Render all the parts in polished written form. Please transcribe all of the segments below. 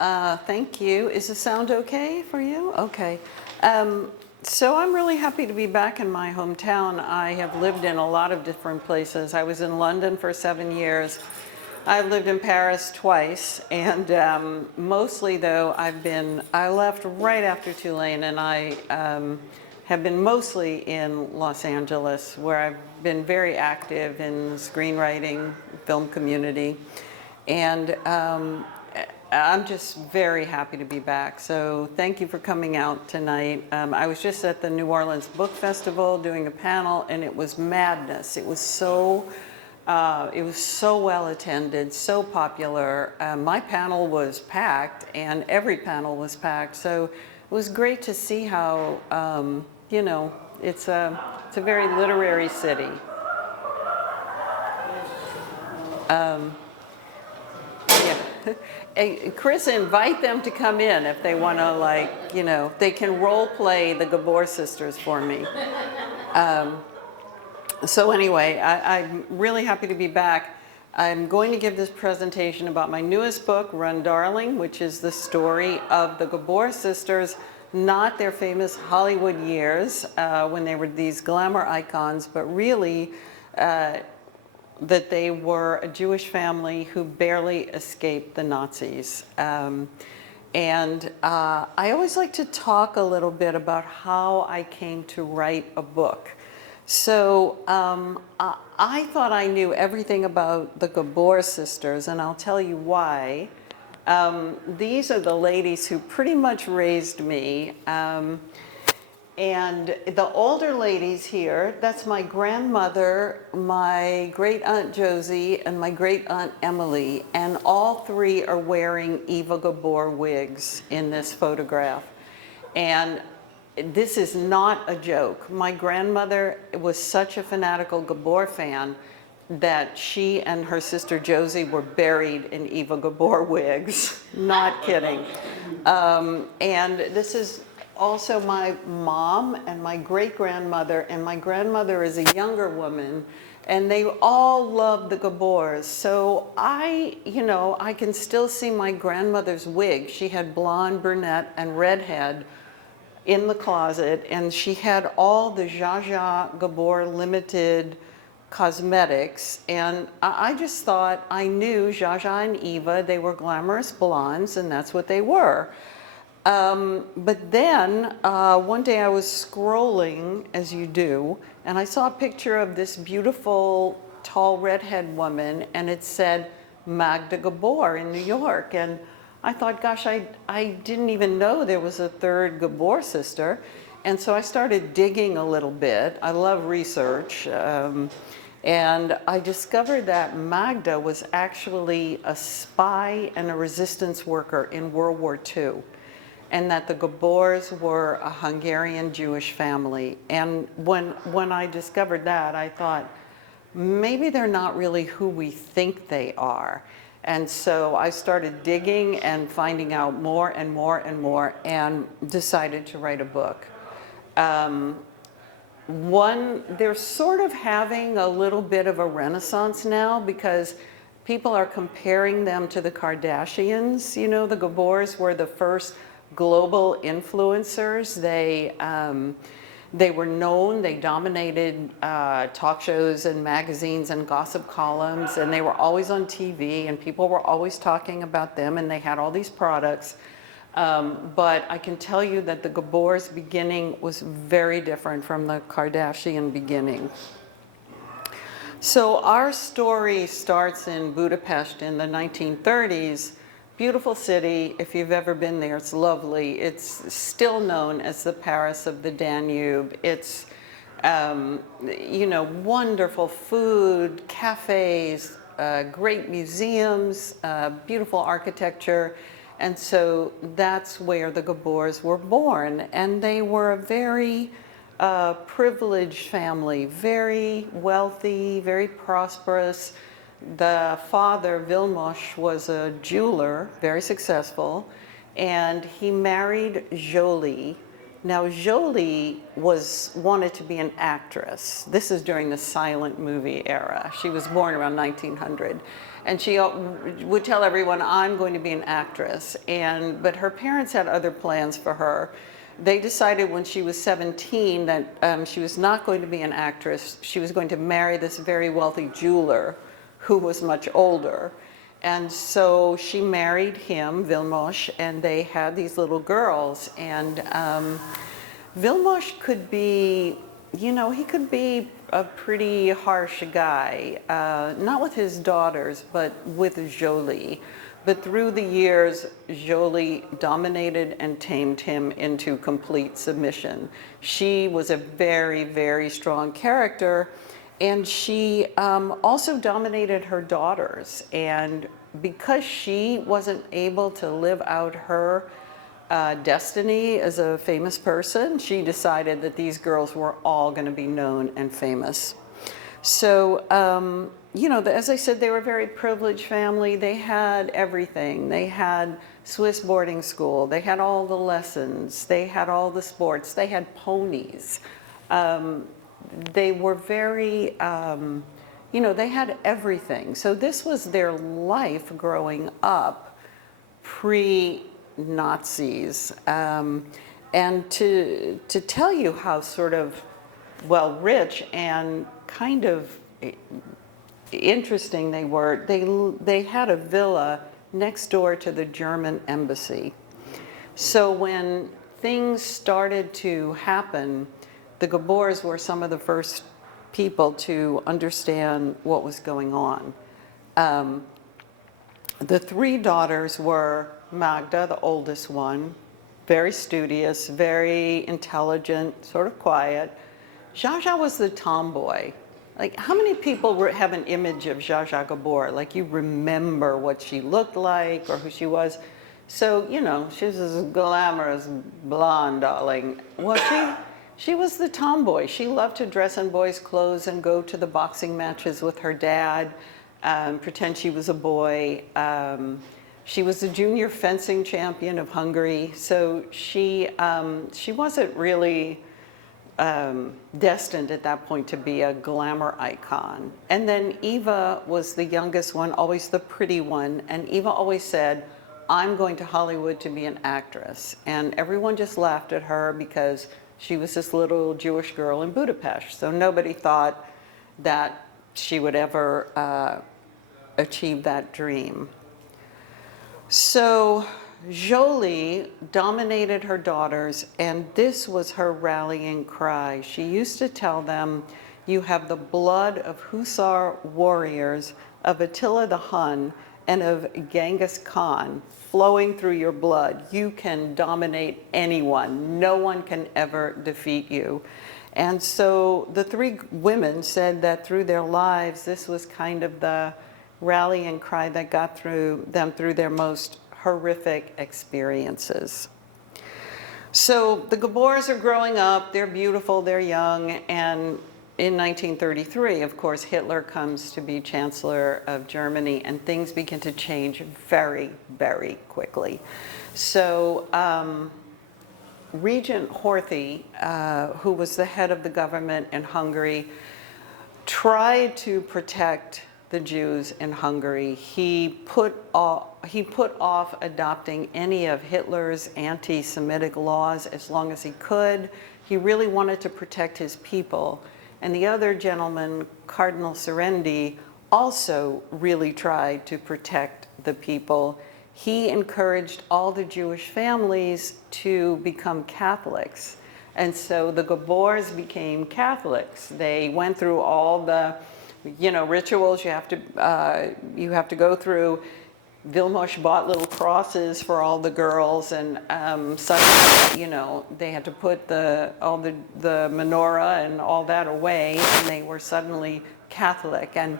Thank you. Is the sound okay for you? Okay. So I'm really happy to be back in my hometown. I have lived in a lot of different places. I was in London for 7 years. I've lived in Paris twice, and mostly though I left right after Tulane, and I have been mostly in Los Angeles, where I've been very active in screenwriting, film community, and I'm just very happy to be back. So thank you for coming out tonight. I was just at the New Orleans Book Festival doing a panel, and it was madness. It was so well attended, so popular. My panel was packed, and every panel was packed. So it was great to see how, you know, it's a very literary city. Hey, Chris, invite them to come in if they want to, like, you know, they can role play the Gabor sisters for me. So anyway, I'm really happy to be back. I'm going to give this presentation about my newest book, Run Darling, which is the story of the Gabor sisters, not their famous Hollywood years when they were these glamour icons, but really that they were a Jewish family who barely escaped the Nazis. And I always like to talk a little bit about how I came to write a book. So I thought I knew everything about the Gabor sisters, and I'll tell you why. These are the ladies who pretty much raised me. And the older ladies here, that's my grandmother, my great aunt Josie, and my great aunt Emily, and all three are wearing Eva Gabor wigs in this photograph. And this is not a joke. My grandmother was such a fanatical Gabor fan that she and her sister Josie were buried in Eva Gabor wigs. Not kidding. And this is also my mom and my great-grandmother, and my grandmother is a younger woman, and they all loved the Gabors. So I can still see my grandmother's wig. She had blonde, brunette, and redhead in the closet, and she had all the Zsa Zsa Gabor limited cosmetics, and I just thought I knew Zsa Zsa and Eva. They were glamorous blondes, and that's what they were. But then one day I was scrolling, as you do, and I saw a picture of this beautiful, tall, redhead woman, and it said Magda Gabor in New York. And I thought, gosh, I didn't even know there was a third Gabor sister. And so I started digging a little bit. I love research. And I discovered that Magda was actually a spy and a resistance worker in World War II. And that the Gabors were a Hungarian Jewish family. And when I discovered that, I thought, maybe they're not really who we think they are. And so I started digging and finding out more and more and more, and decided to write a book. They're sort of having a little bit of a renaissance now, because people are comparing them to the Kardashians. You know, the Gabors were the first global influencers. They were known, they dominated talk shows and magazines and gossip columns, and they were always on TV, and people were always talking about them, and they had all these products. But I can tell you that the Gabors' beginning was very different from the Kardashian beginning. So our story starts in Budapest in the 1930s. Beautiful city. If you've ever been there, it's lovely. It's still known as the Paris of the Danube. It's, you know, wonderful food, cafes, great museums, beautiful architecture. And so that's where the Gabors were born. And they were a very privileged family, very wealthy, very prosperous. The father, Vilmos, was a jeweler, very successful, and he married Jolie, Now, Jolie wanted to be an actress. This is during the silent movie era. She was born around 1900. And she would tell everyone, I'm going to be an actress. But her parents had other plans for her. They decided when she was 17 that she was not going to be an actress. She was going to marry this very wealthy jeweler who was much older. And so she married him, Vilmos, and they had these little girls. And Vilmos could be, you know, he could be a pretty harsh guy, not with his daughters, but with Jolie. But through the years, Jolie dominated and tamed him into complete submission. She was a very, very strong character. And she also dominated her daughters. And because she wasn't able to live out her destiny as a famous person, she decided that these girls were all going to be known and famous. So, you know, as I said, they were a very privileged family. They had everything. They had Swiss boarding school. They had all the lessons. They had all the sports. They had ponies. They were very, you know, they had everything. So this was their life growing up pre-Nazis. And to tell you how sort of, well, rich and kind of interesting they were, they had a villa next door to the German embassy. So when things started to happen, the Gabors were some of the first people to understand what was going on. The three daughters were Magda, the oldest one, very studious, very intelligent, sort of quiet. Zsa Zsa was the tomboy. Like, how many people have an image of Zsa Zsa Gabor? Like, you remember what she looked like or who she was. So, you know, she was this glamorous blonde darling. Well, she was the tomboy. She loved to dress in boys' clothes and go to the boxing matches with her dad, pretend she was a boy. She was the junior fencing champion of Hungary. So she wasn't really destined at that point to be a glamour icon. And then Eva was the youngest one, always the pretty one. And Eva always said, I'm going to Hollywood to be an actress. And everyone just laughed at her because she was this little Jewish girl in Budapest. So nobody thought that she would ever achieve that dream. So Jolie dominated her daughters, and this was her rallying cry. She used to tell them, you have the blood of Hussar warriors, of Attila the Hun, and of Genghis Khan flowing through your blood. You can dominate anyone. No one can ever defeat you. And so the three women said that through their lives, this was kind of the rallying cry that got through them through their most horrific experiences. So the Gabors are growing up, they're beautiful, they're young, and in 1933, of course, Hitler comes to be Chancellor of Germany, and things begin to change very, very quickly. So Regent Horthy, who was the head of the government in Hungary, tried to protect the Jews in Hungary. He put off adopting any of Hitler's anti-Semitic laws as long as he could. He really wanted to protect his people. And the other gentleman, Cardinal Serendi, also really tried to protect the people. He encouraged all the Jewish families to become Catholics. And so the Gabors became Catholics. They went through all the, you know, rituals you have to go through. Vilmos bought little crosses for all the girls, and suddenly, you know, they had to put the menorah and all that away, and they were suddenly Catholic. And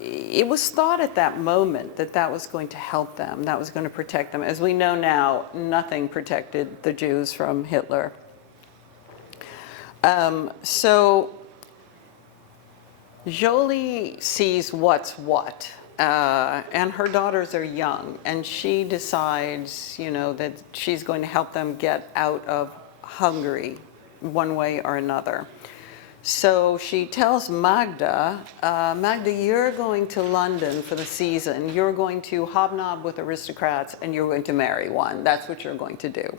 it was thought at that moment that that was going to help them, that was going to protect them. As we know now, nothing protected the Jews from Hitler. So Jolie sees what's what. and her daughters are young, and she decides, you know, that she's going to help them get out of Hungary one way or another. So she tells Magda, Magda, you're going to London for the season. You're going to hobnob with aristocrats and you're going to marry one. That's what you're going to do.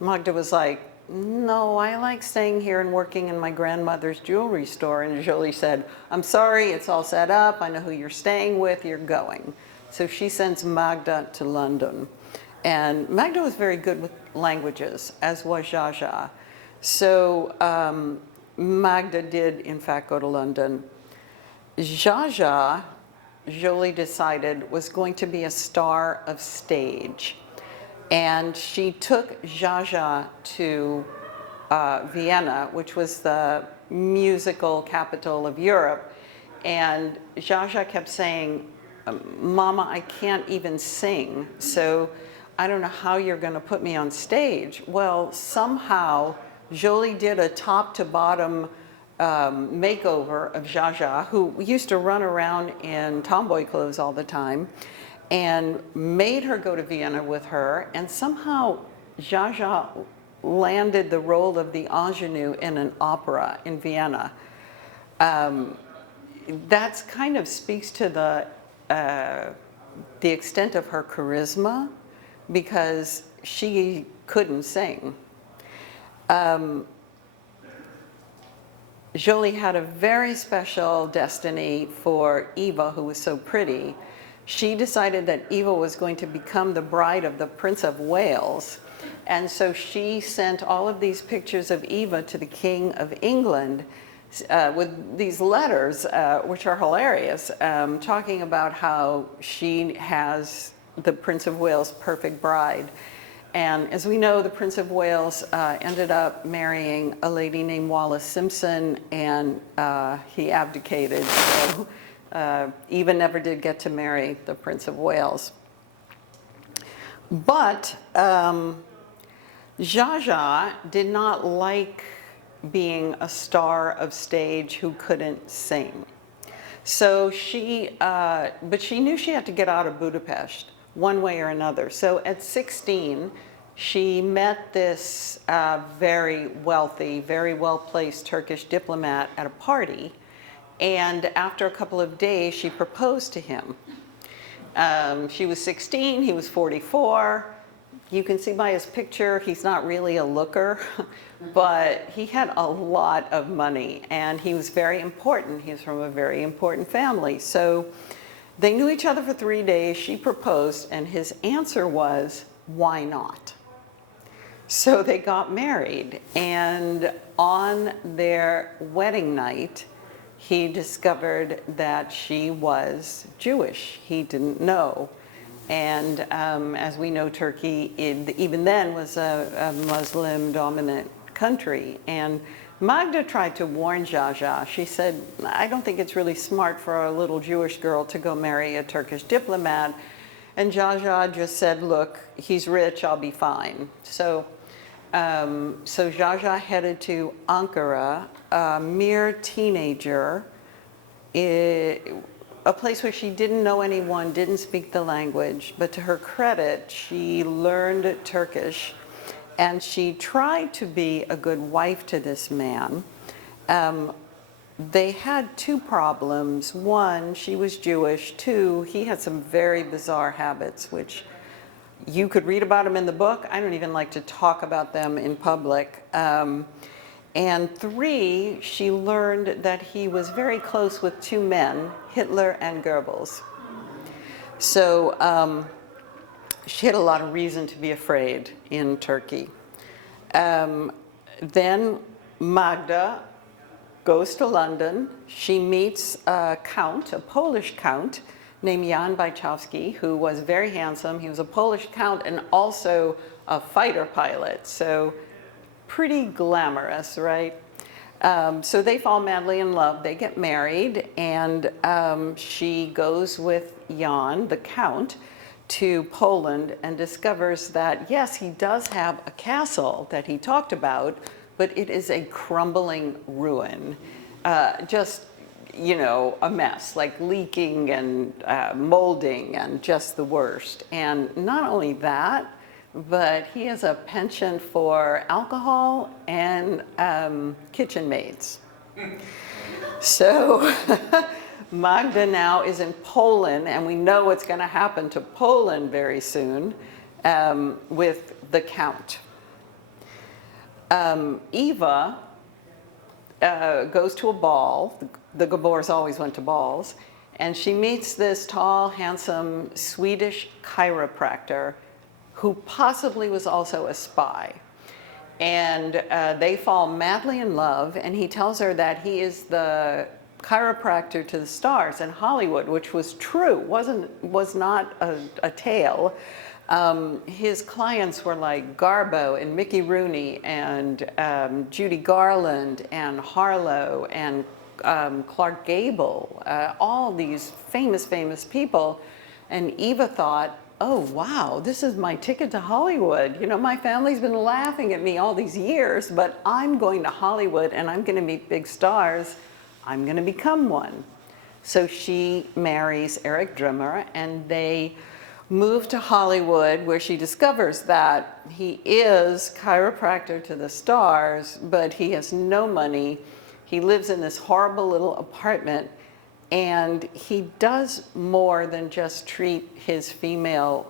Magda was like, no, I like staying here and working in my grandmother's jewelry store. And Jolie said, I'm sorry, it's all set up. I know who you're staying with, you're going. So she sends Magda to London. And Magda was very good with languages, as was Zsa Zsa. So Magda did, in fact, go to London. Zsa Zsa, Jolie decided, was going to be a star of stage. And she took Zsa Zsa to Vienna, which was the musical capital of Europe. And Zsa Zsa kept saying, Mama, I can't even sing, so I don't know how you're going to put me on stage. Well, somehow Jolie did a top to bottom makeover of Zsa Zsa, who used to run around in tomboy clothes all the time, and made her go to Vienna with her. And somehow Zsa Zsa landed the role of the ingenue in an opera in Vienna. That kind of speaks to the extent of her charisma, because she couldn't sing. Jolie had a very special destiny for Eva, who was so pretty. She decided that Eva was going to become the bride of the Prince of Wales. And so she sent all of these pictures of Eva to the King of England with these letters, which are hilarious, talking about how she has the Prince of Wales' perfect bride. And as we know, the Prince of Wales ended up marrying a lady named Wallis Simpson, and he abdicated. So Eva never did get to marry the Prince of Wales. But Zsa Zsa did not like being a star of stage who couldn't sing. So but she knew she had to get out of Budapest one way or another. So at 16, she met this very wealthy, very well-placed Turkish diplomat at a party. And after a couple of days, she proposed to him. She was 16, he was 44. You can see by his picture, he's not really a looker, but he had a lot of money and he was very important. He was from a very important family. So they knew each other for 3 days. She proposed, and his answer was, why not? So they got married, and on their wedding night, he discovered that she was Jewish. He didn't know. And as we know, Turkey, even then, was a Muslim-dominant country. And Magda tried to warn Zsa Zsa. She said, I don't think it's really smart for a little Jewish girl to go marry a Turkish diplomat. And Zsa Zsa just said, look, he's rich, I'll be fine. So Zsa Zsa headed to Ankara, a mere teenager, a place where she didn't know anyone, didn't speak the language, but to her credit, she learned Turkish, and she tried to be a good wife to this man. They had two problems. One, she was Jewish. Two, he had some very bizarre habits, which you could read about him in the book. I don't even like to talk about them in public. And three, she learned that he was very close with two men, Hitler and Goebbels. So she had a lot of reason to be afraid in Turkey. Then Magda goes to London. She meets a count, a Polish count, named Jan Bajkowski, who was very handsome. He was a Polish count and also a fighter pilot. So pretty glamorous, right? So they fall madly in love. They get married, and she goes with Jan, the count, to Poland and discovers that, yes, he does have a castle that he talked about, but it is a crumbling ruin. you know, a mess, like leaking and molding and just the worst. And not only that, but he has a penchant for alcohol and kitchen maids. So Magda now is in Poland, and we know what's going to happen to Poland very soon with the Count. Eva goes to a ball. The Gabors always went to balls. And she meets this tall, handsome Swedish chiropractor who possibly was also a spy. And they fall madly in love, and he tells her that he is the chiropractor to the stars in Hollywood, which was true, was not a tale. His clients were like Garbo and Mickey Rooney and Judy Garland and Harlow and Clark Gable, all these famous people. And Eva thought, oh wow, this is my ticket to Hollywood. You know, my family's been laughing at me all these years, but I'm going to Hollywood and I'm going to meet big stars. I'm going to become one. So she marries Eric Drimmer, and they move to Hollywood, where she discovers that he is chiropractor to the stars, but he has no money. He lives in this horrible little apartment, and he does more than just treat his female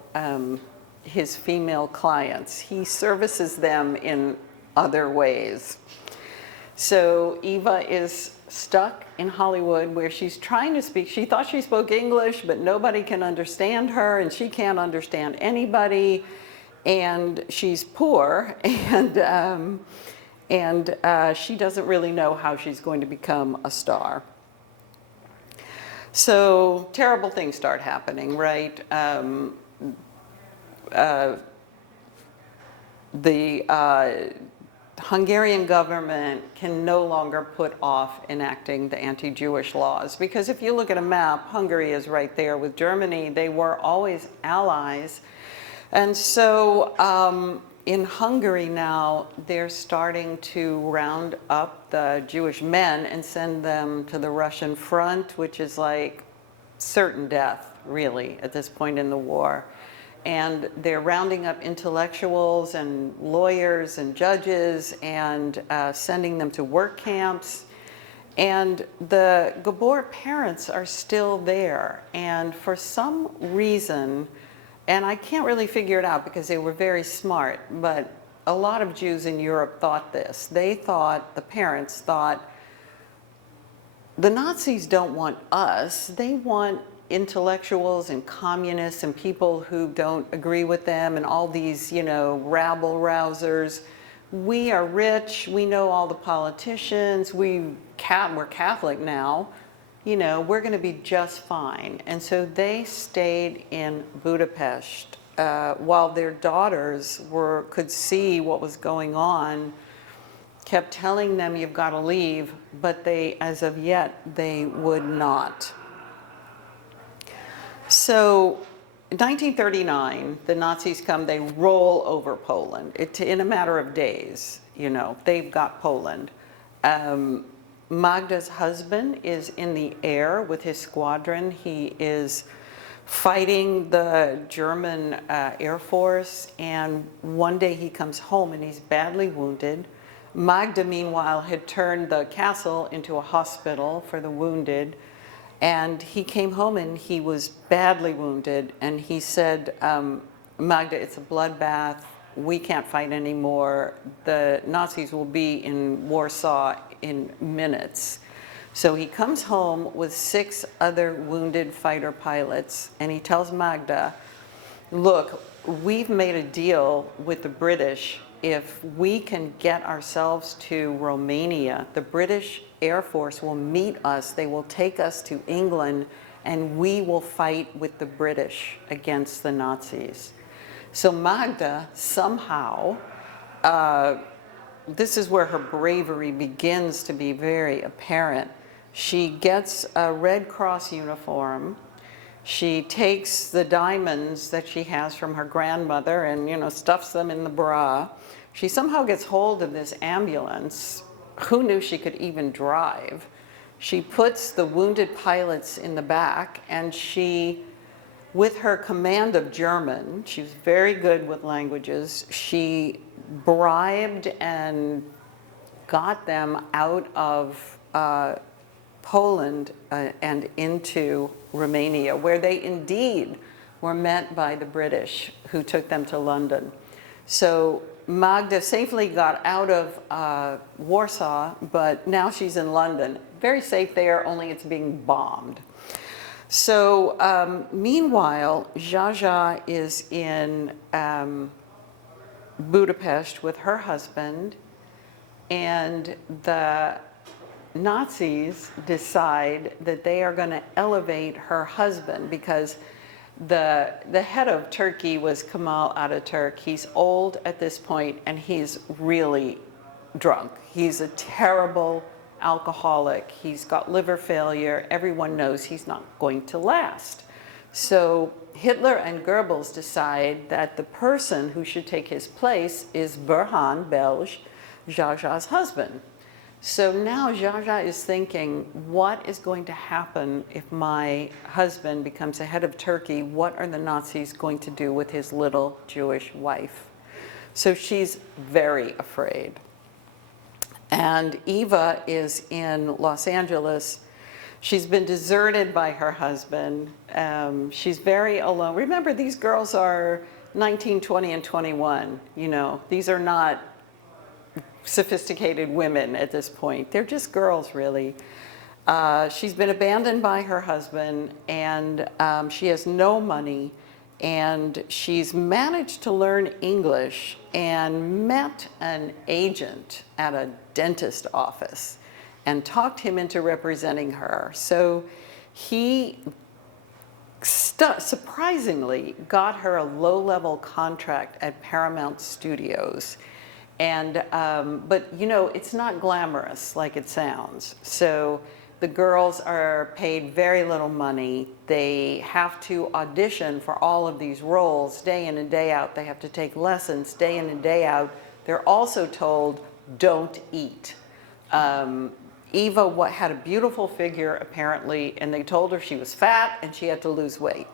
clients. He services them in other ways. So Eva is stuck in Hollywood, where she's trying to speak. She thought she spoke English, but nobody can understand her, and she can't understand anybody. And she's poor, and she doesn't really know how she's going to become a star. So terrible things start happening, right? The Hungarian government can no longer put off enacting the anti-Jewish laws, because if you look at a map, Hungary is right there with Germany. They were always allies. And so in Hungary now, they're starting to round up the Jewish men and send them to the Russian front, which is like certain death, really, at this point in the war. And they're rounding up intellectuals and lawyers and judges and sending them to work camps. And the Gabor parents are still there. And for some reason, and I can't really figure it out because they were very smart, but a lot of Jews in Europe thought this. They thought, the parents thought, the Nazis don't want us, they want intellectuals and communists and people who don't agree with them and all these, you know, rabble-rousers. We are rich, we know all the politicians, we're Catholic now, you know, we're going to be just fine. And so they stayed in Budapest while their daughters could see what was going on, kept telling them, you've got to leave, but they, as of yet, they would not. So in 1939, the Nazis come, they roll over Poland. In a matter of days, you know, they've got Poland. Magda's husband is in the air with his squadron. He is fighting the German Air Force, and one day he comes home and he's badly wounded. Magda, meanwhile, had turned the castle into a hospital for the wounded. And he came home and he was badly wounded, and he said, Magda, it's a bloodbath. We can't fight anymore. The Nazis will be in Warsaw in minutes. So he comes home with 6 other wounded fighter pilots, and he tells Magda, look, we've made a deal with the British. If we can get ourselves to Romania, the British Air Force will meet us, they will take us to England, and we will fight with the British against the Nazis. So Magda somehow, this is where her bravery begins to be very apparent. She gets a Red Cross uniform. She takes the diamonds that she has from her grandmother and, you know, stuffs them in the bra. She somehow gets hold of this ambulance. Who knew she could even drive? She puts the wounded pilots in the back, and she, with her command of German, she was very good with languages, she bribed and got them out of Poland and into Romania, where they indeed were met by the British, who took them to London. So Magda safely got out of Warsaw, but now she's in London. Very safe there, only it's being bombed. So meanwhile, Zsa is in Budapest with her husband, and the Nazis decide that they are going to elevate her husband, because the head of Turkey was Kemal Ataturk. He's old at this point, and he's really drunk. He's a terrible alcoholic. He's got liver failure. Everyone knows he's not going to last. So Hitler and Goebbels decide that the person who should take his place is Burhan Belge, Zsa's husband. So now Zsa is thinking, what is going to happen if my husband becomes the head of Turkey? What are the Nazis going to do with his little Jewish wife? So she's very afraid. And Eva is in Los Angeles. She's been deserted by her husband. She's very alone. Remember, these girls are 19, 20, and 21. You know, these are not sophisticated women at this point. They're just girls, really. She's been abandoned by her husband, and she has no money, and she's managed to learn English and met an agent at a dentist office and talked him into representing her. So he surprisingly got her a low-level contract at Paramount Studios. And, but you know, it's not glamorous like it sounds. So the girls are paid very little money. They have to audition for all of these roles day in and day out. They have to take lessons day in and day out. They're also told, don't eat. Eva had a beautiful figure, apparently, and they told her she was fat and she had to lose weight.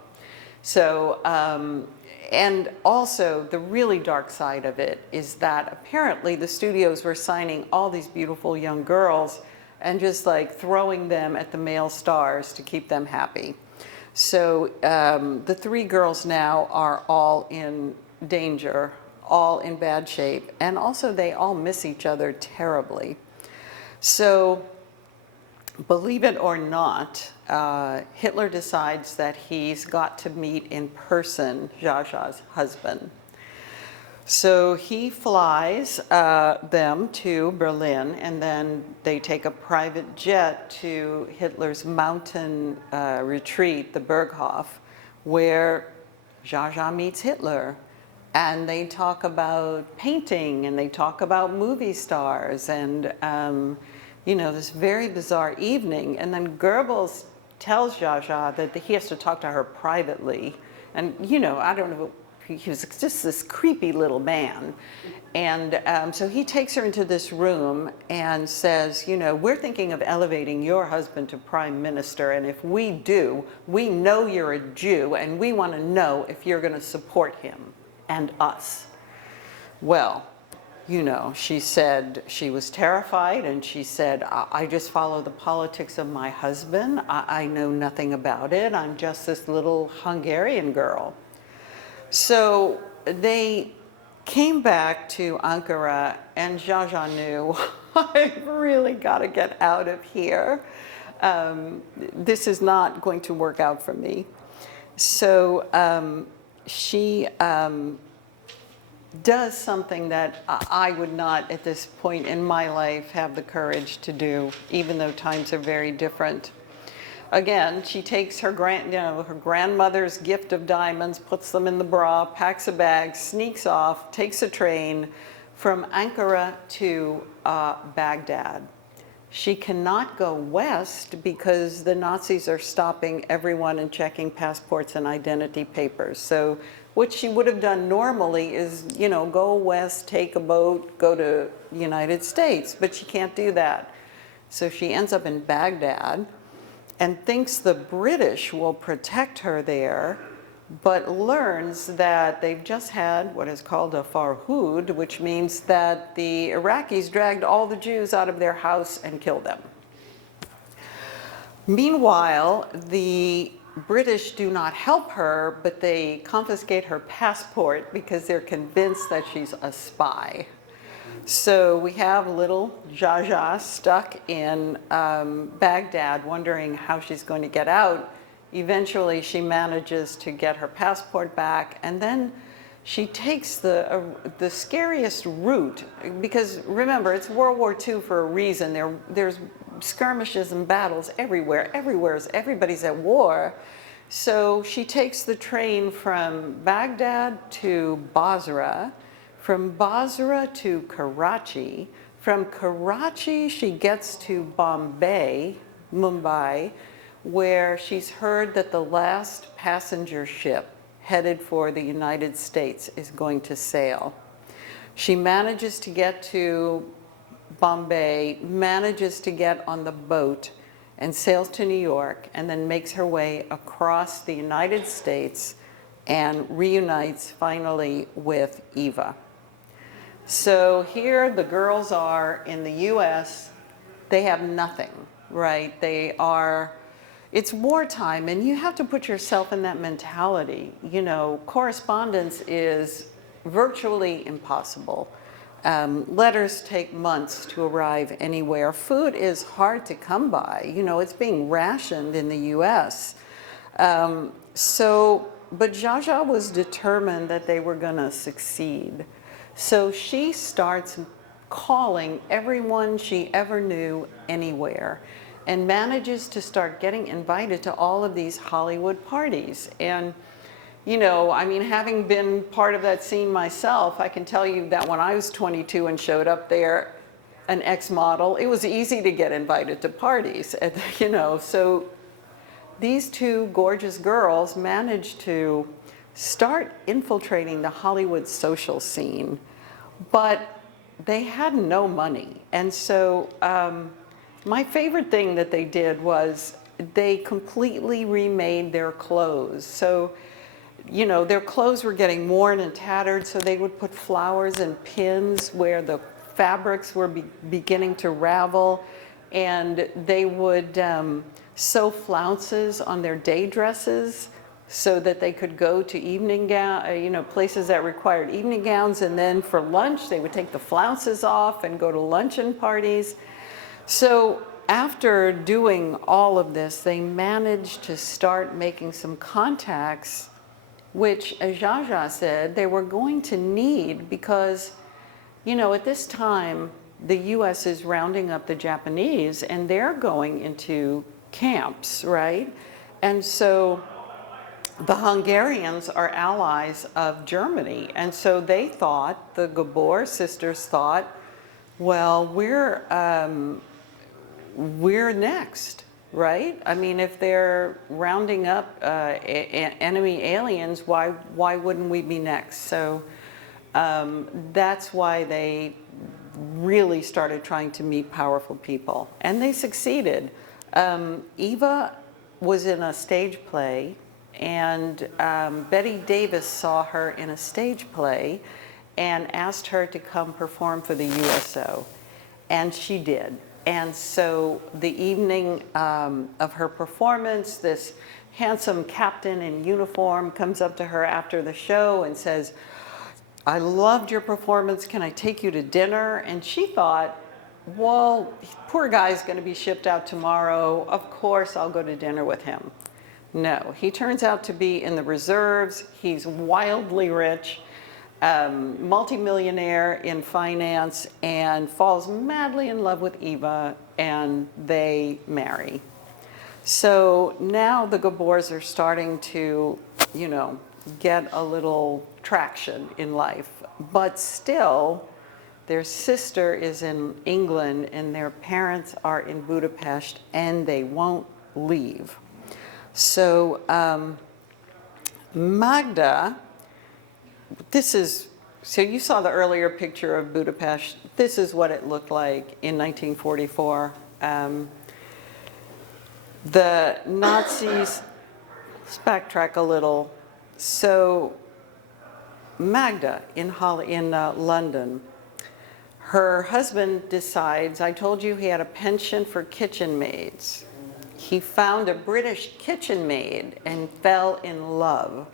So, and also the really dark side of it is that apparently the studios were signing all these beautiful young girls and just like throwing them at the male stars to keep them happy. So the three girls now are all in danger, all in bad shape, and also they all miss each other terribly. So, believe it or not, Hitler decides that he's got to meet in person Zsa's husband. So he flies them to Berlin, and then they take a private jet to Hitler's mountain retreat, the Berghof, where Zsa meets Hitler. And they talk about painting, and they talk about movie stars, and you know, this very bizarre evening. And then Goebbels tells Zsa that he has to talk to her privately. And, you know, I don't know, he was just this creepy little man. And so he takes her into this room and says, you know, we're thinking of elevating your husband to prime minister. And if we do, we know you're a Jew, and we want to know if you're going to support him and us. Well, you know, she said she was terrified, and she said, I just follow the politics of my husband. I know nothing about it. I'm just this little Hungarian girl. So they came back to Ankara, and Zsa knew, I've really got to get out of here. This is not going to work out for me. So she does something that I would not at this point in my life have the courage to do, even though times are very different. Again, she takes her her grandmother's gift of diamonds, puts them in the bra, packs a bag, sneaks off, takes a train from Ankara to Baghdad. She cannot go west because the Nazis are stopping everyone and checking passports and identity papers. So what she would have done normally is, you know, go west, take a boat, go to the United States, but she can't do that. So she ends up in Baghdad and thinks the British will protect her there, but learns that they've just had what is called a farhud, which means that the Iraqis dragged all the Jews out of their house and killed them. Meanwhile, the British do not help her, but they confiscate her passport because they're convinced that she's a spy. So we have little Jaja stuck in Baghdad wondering how she's going to get out. Eventually she manages to get her passport back, and then she takes the scariest route, because remember, it's World War II for a reason. There's skirmishes and battles everywhere. Everybody's at war. So she takes the train from Baghdad to Basra, from Basra to Karachi. From Karachi, she gets to Mumbai, where she's heard that the last passenger ship headed for the United States is going to sail. She manages to get to Bombay, manages to get on the boat and sails to New York, and then makes her way across the United States and reunites finally with Eva. So here the girls are in the US, they have nothing, right? It's wartime, and you have to put yourself in that mentality. You know, correspondence is virtually impossible. Letters take months to arrive anywhere. Food is hard to come by. You know, it's being rationed in the US. But Jaja was determined that they were gonna succeed. So she starts calling everyone she ever knew anywhere, and manages to start getting invited to all of these Hollywood parties. And, you know, I mean, having been part of that scene myself, I can tell you that when I was 22 and showed up there, an ex-model, it was easy to get invited to parties, you know. So these two gorgeous girls managed to start infiltrating the Hollywood social scene, but they had no money. And so my favorite thing that they did was they completely remade their clothes. So, you know, their clothes were getting worn and tattered, so they would put flowers and pins where the fabrics were beginning to ravel, and they would sew flounces on their day dresses so that they could go to evening gown, you know, places that required evening gowns, and then for lunch they would take the flounces off and go to luncheon parties. So after doing all of this, they managed to start making some contacts, which, as Jaja said, they were going to need because, you know, at this time, the US is rounding up the Japanese and they're going into camps, right? And so the Hungarians are allies of Germany. And so they thought, the Gabor sisters thought, well, we're next, right? I mean, if they're rounding up enemy aliens, why wouldn't we be next? So that's why they really started trying to meet powerful people, and they succeeded. Eva was in a stage play, and Betty Davis saw her in a stage play and asked her to come perform for the USO, and she did. And so the evening of her performance, this handsome captain in uniform comes up to her after the show and says, "I loved your performance, can I take you to dinner?" And she thought, well, poor guy's gonna be shipped out tomorrow, of course I'll go to dinner with him. No, he turns out to be in the reserves, he's wildly rich, multimillionaire in finance, and falls madly in love with Eva, and they marry. So now the Gabors are starting to, you know, get a little traction in life, but still their sister is in England and their parents are in Budapest, and they won't leave. So Magda, so you saw the earlier picture of Budapest. This is what it looked like in 1944. The Nazis, let's backtrack a little. So Magda in London, her husband decides, I told you he had a penchant for kitchen maids. He found a British kitchen maid and fell in love.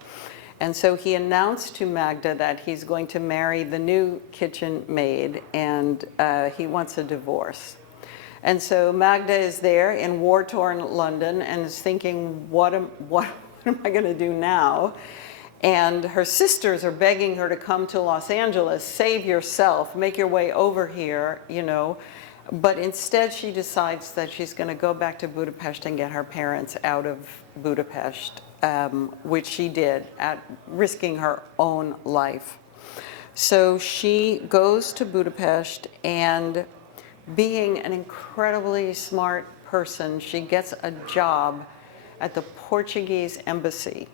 And so he announced to Magda that he's going to marry the new kitchen maid, and he wants a divorce. And so Magda is there in war-torn London and is thinking, what am I going to do now? And her sisters are begging her to come to Los Angeles, save yourself, make your way over here, you know. But instead she decides that she's going to go back to Budapest and get her parents out of Budapest, which she did at risking her own life. So she goes to Budapest, and being an incredibly smart person, she gets a job at the Portuguese embassy.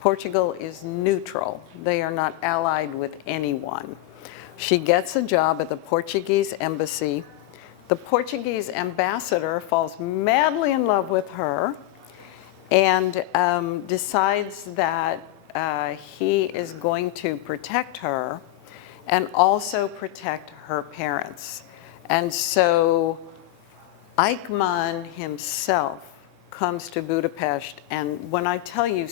Portugal is neutral. They are not allied with anyone. She gets a job at the Portuguese embassy. The Portuguese ambassador falls madly in love with her and decides that he is going to protect her and also protect her parents. And so Eichmann himself comes to Budapest, and when I tell you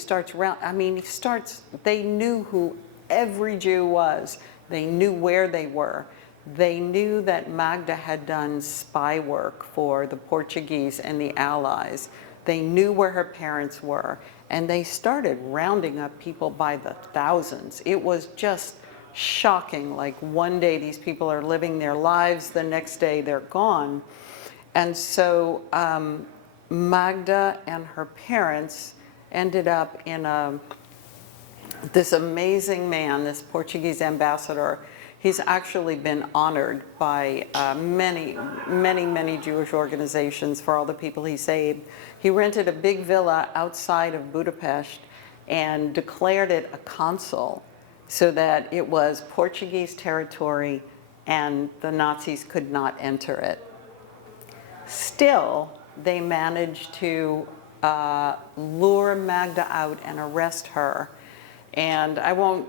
they knew who every Jew was. They knew where they were. They knew that Magda had done spy work for the Portuguese and the Allies. They knew where her parents were, and they started rounding up people by the thousands. It was just shocking. Like, one day these people are living their lives, the next day they're gone. And so Magda and her parents ended up in this amazing man, this Portuguese ambassador. He's actually been honored by many Jewish organizations for all the people he saved. He rented a big villa outside of Budapest and declared it a consul so that it was Portuguese territory and the Nazis could not enter it. Still, they managed to lure Magda out and arrest her. And I won't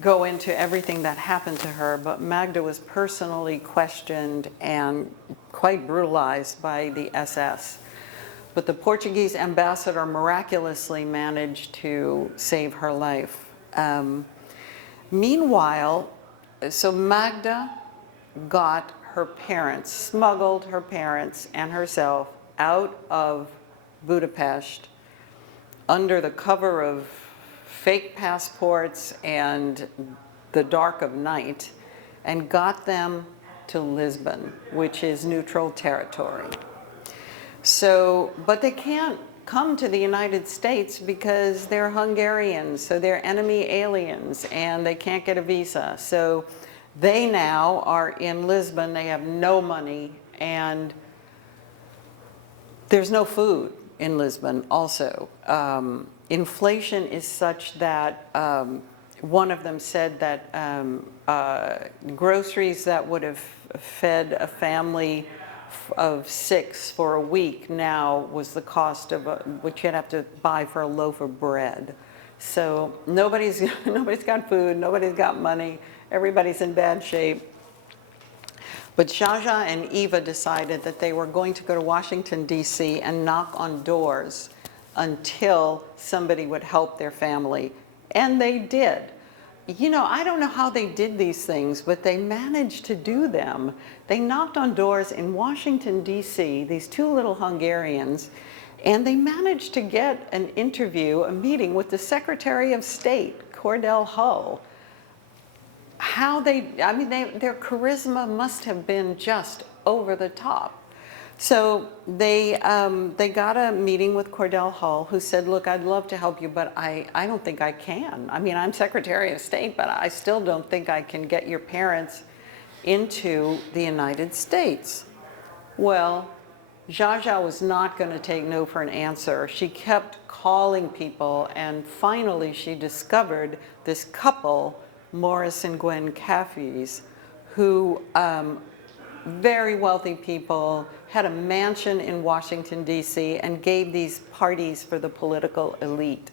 go into everything that happened to her, but Magda was personally questioned and quite brutalized by the SS. But the Portuguese ambassador miraculously managed to save her life. Meanwhile, so Magda got her parents, smuggled her parents and herself out of Budapest under the cover of fake passports and the dark of night, and got them to Lisbon, which is neutral territory. So, but they can't come to the United States because they're Hungarians, so they're enemy aliens, and they can't get a visa. So they now are in Lisbon, they have no money, and there's no food in Lisbon also. Inflation is such that one of them said that groceries that would have fed a family of 6 for a week now was the cost of what you'd have to buy for a loaf of bread. So nobody's got food, nobody's got money, everybody's in bad shape. But Zsa and Eva decided that they were going to go to Washington, D.C. and knock on doors until somebody would help their family. And they did. You know, I don't know how they did these things, but they managed to do them. They knocked on doors in Washington, D.C., these two little Hungarians, and they managed to get an interview, a meeting with the Secretary of State, Cordell Hull. Their charisma must have been just over the top. So they got a meeting with Cordell Hull, who said, look, I'd love to help you, but I don't think I can. I mean, I'm Secretary of State, but I still don't think I can get your parents into the United States. Well, Zsa was not going to take no for an answer. She kept calling people, and finally she discovered this couple, Morris and Gwen Caffeys, who very wealthy people, had a mansion in Washington, D.C., and gave these parties for the political elite.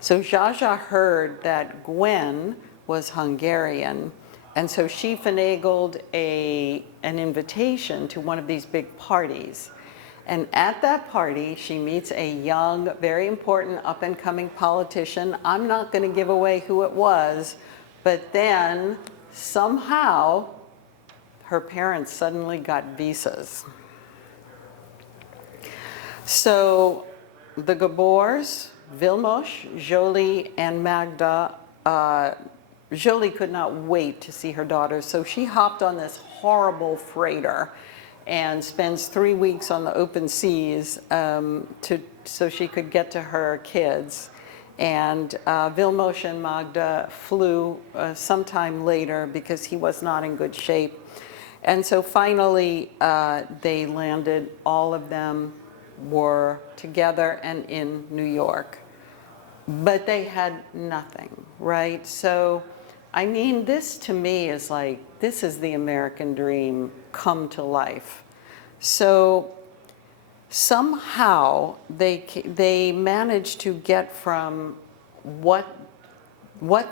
So Zsa Zsa heard that Gwen was Hungarian, and so she finagled an invitation to one of these big parties. And at that party, she meets a young, very important up-and-coming politician. I'm not going to give away who it was, but then somehow her parents suddenly got visas. So the Gabors, Vilmos, Jolie, and Magda, Jolie could not wait to see her daughter, so she hopped on this horrible freighter and spends 3 weeks on the open seas so she could get to her kids. And Vilmos and Magda flew sometime later because he was not in good shape. And so finally they landed, all of them were together and in New York. But they had nothing, right? So, I mean, this to me is like, this is the American dream come to life. So somehow they managed to get from what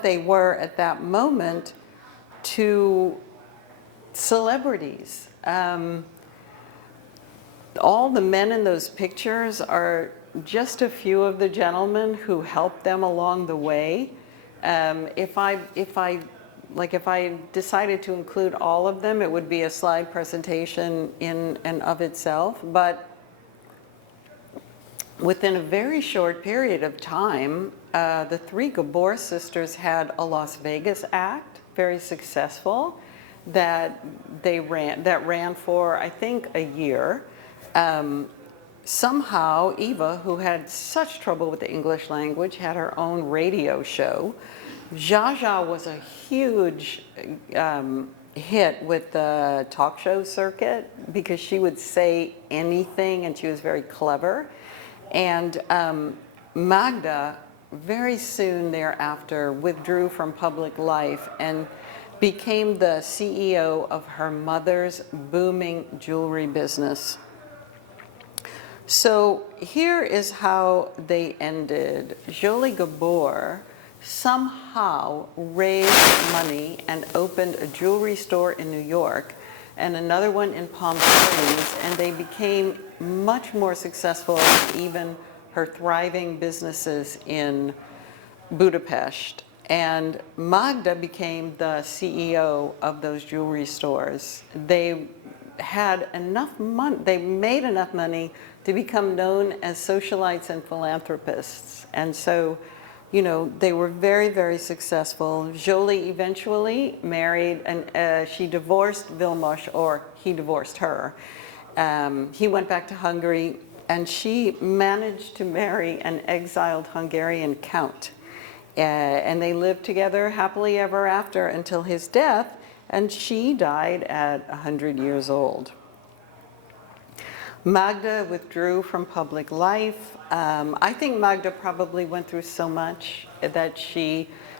they were at that moment to celebrities. All the men in those pictures are just a few of the gentlemen who helped them along the way. If I decided to include all of them, it would be a slide presentation in and of itself. But within a very short period of time, the three Gabor sisters had a Las Vegas act, very successful, that ran for, I think, a year. Somehow, Eva, who had such trouble with the English language, had her own radio show. Zsa Zsa was a huge hit with the talk show circuit because she would say anything and she was very clever. And Magda, very soon thereafter, withdrew from public life and became the CEO of her mother's booming jewelry business. So here is how they ended. Jolie Gabor somehow raised money and opened a jewelry store in New York and another one in Palm Springs, and they became much more successful than even her thriving businesses in Budapest. And Magda became the CEO of those jewelry stores. They had enough money, they made enough money to become known as socialites and philanthropists. And so, you know, they were very, very successful. Jolie eventually married, and she divorced Vilmos, or he divorced her. He went back to Hungary, and she managed to marry an exiled Hungarian count. And they lived together happily ever after until his death, and she died at 100 years old. Magda withdrew from public life. I think Magda probably went through so much that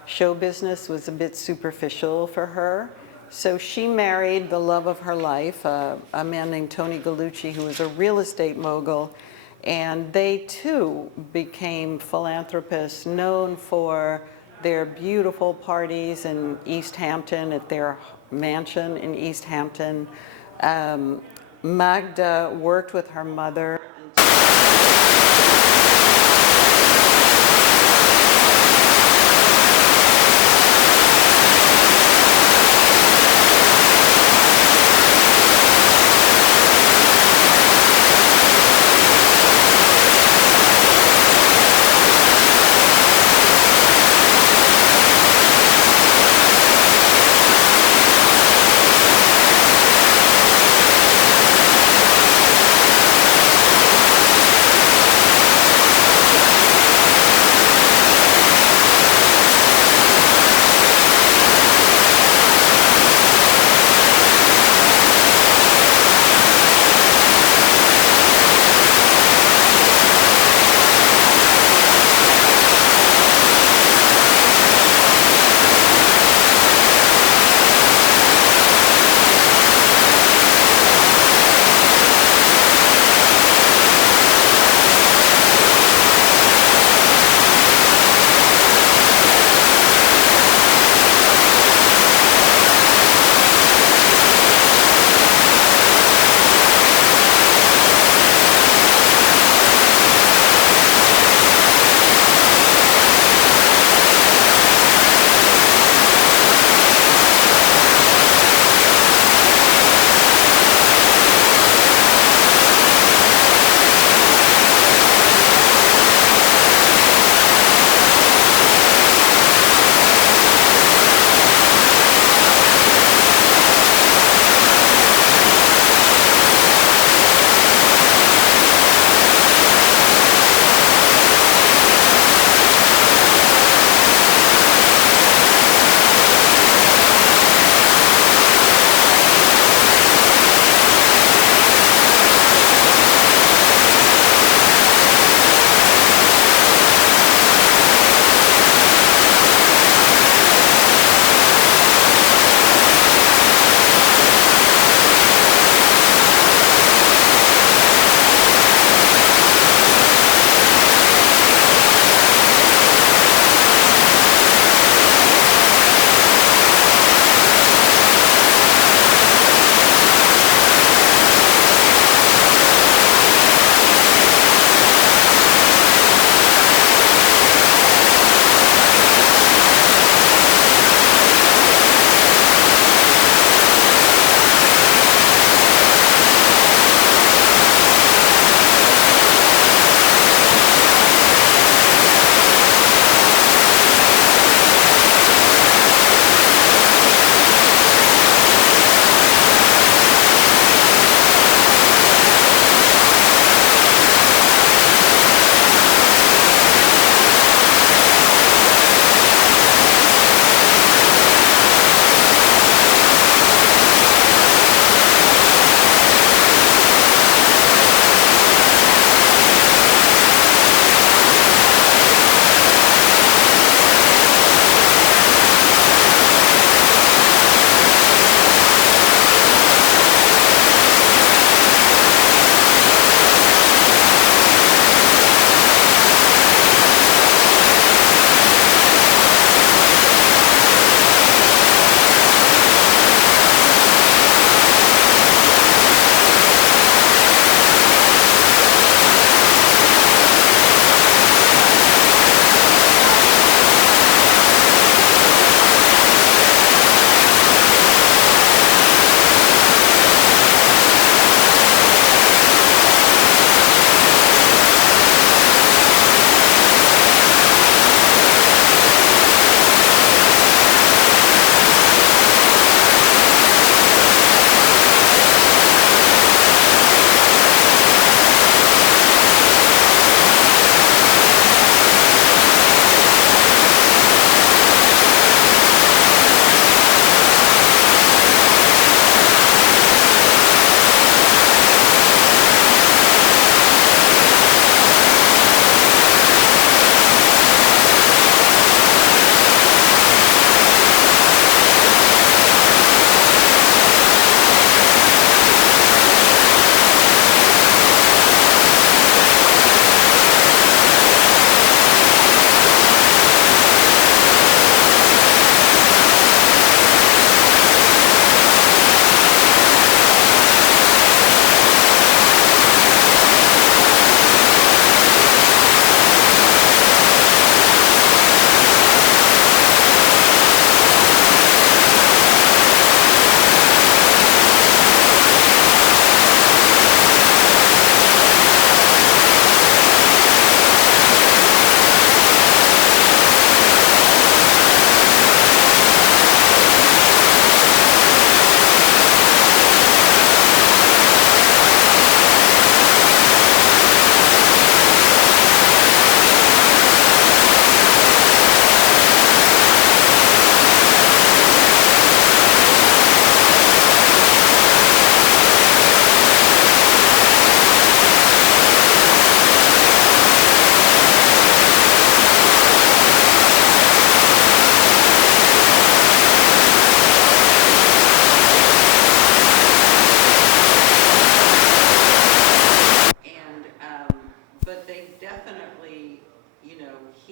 show business was a bit superficial for her. So she married the love of her life, a man named Tony Gallucci, who was a real estate mogul. And they too became philanthropists known for their beautiful parties in East Hampton, at their mansion in East Hampton. Magda worked with her mother.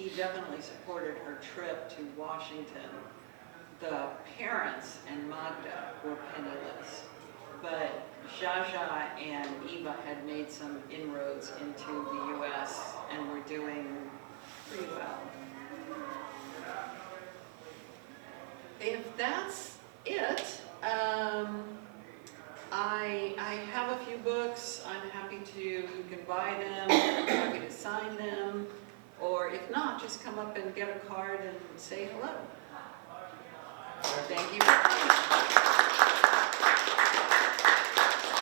he definitely supported her trip to Washington. The parents and Magda were penniless, but Jaja and Eva had made some inroads into the US and were doing pretty well. If that's it, I have a few books. I'm happy to, you can buy them, I'm happy to sign them, or if not, just come up and get a card and say hello. Thank you for coming.